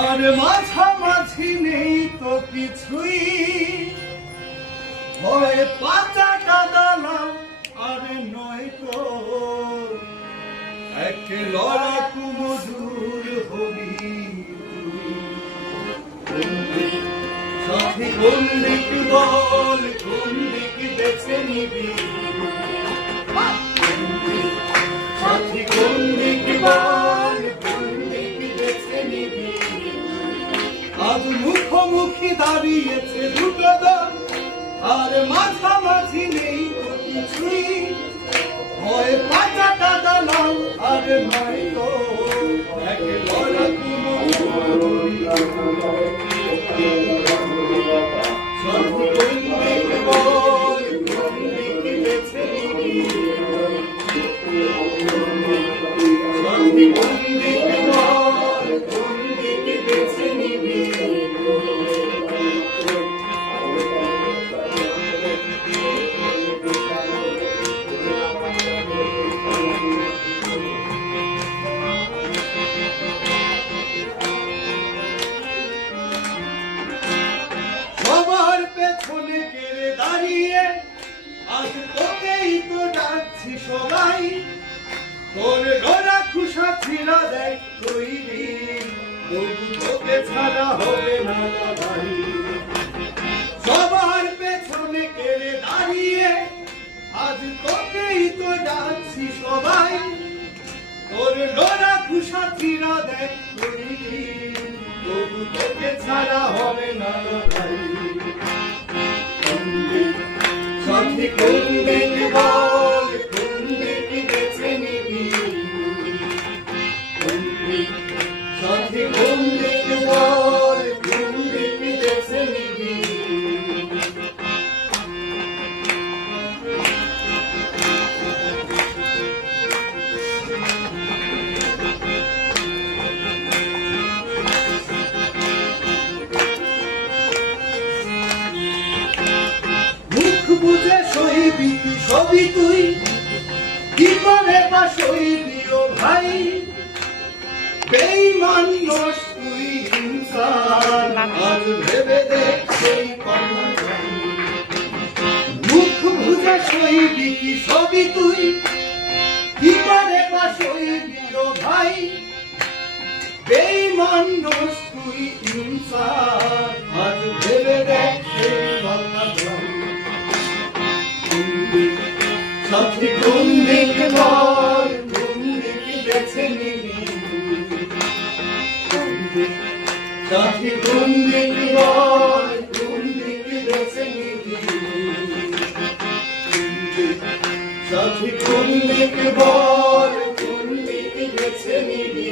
আর মাঝামাঝি নেই তো কিছুই, হয় পাতাটা দালাল আর নয় তো এক লড়াকু মধুর হবি তুই। সাথী কোন দিক বল, কোন দিক বেছে নিবি, সাথী কোন দিক বল, কোন দিক বেছে নিবি। আজ মুখোমুখি দাঁড়িয়েছে দুটো দল, আর মাঝামাঝি নেই তো কিছুই, হয় পাতাটা দালাল আর নয় তো এক লড়াকু মধুর। সাথী কোন দিক বল, কোন দিক বেছে নিবি, সাথী কোন দিক বল, কোন দিক বেছে নিবি। সবার পেছনে কেড়ে দাঁড়িয়ে আজ তোকেই তো ডাকছি সবাই, তোর গলা খুশা ছিড়া দেখ তৈরি, তবু তোকে ছাড়া হবে না লড়াই। সবার পেছনে কেড়ে দাঁড়িয়ে আজ তোকেই তো ডাকছি সবাই, তোর গলা খুশা ছিড়া দেখ তৈরি, তবু তোকে ছাড়া হবে না লড়াই। সাথী কোন দিক বল, কোন দিক বেছে নিবি, সাথী কোন দিক বল, কোন দিক বেছে নিবি। মুখ বুঝে সইবি সবই তুই, কি করে বা সইবি ও ভাই, বেঈমান নস তুই ইনসান, আজ ভেবে দেখ সেই কথা। মুখ বুঝে সইবি কি সবই তুই, কি করে বা সইবি ও ভাই, বেঈমান নস তুই ইনসান, আজ ভেবে দেখ সেই কথা। সাথী কোন দিক বল, কোন দিক বেছে নিবি, সাথী কোন দিক বল, কোন দিক বেছে নিবি, সাথী কোন দিক বল, কোন দিক বেছে নিবি।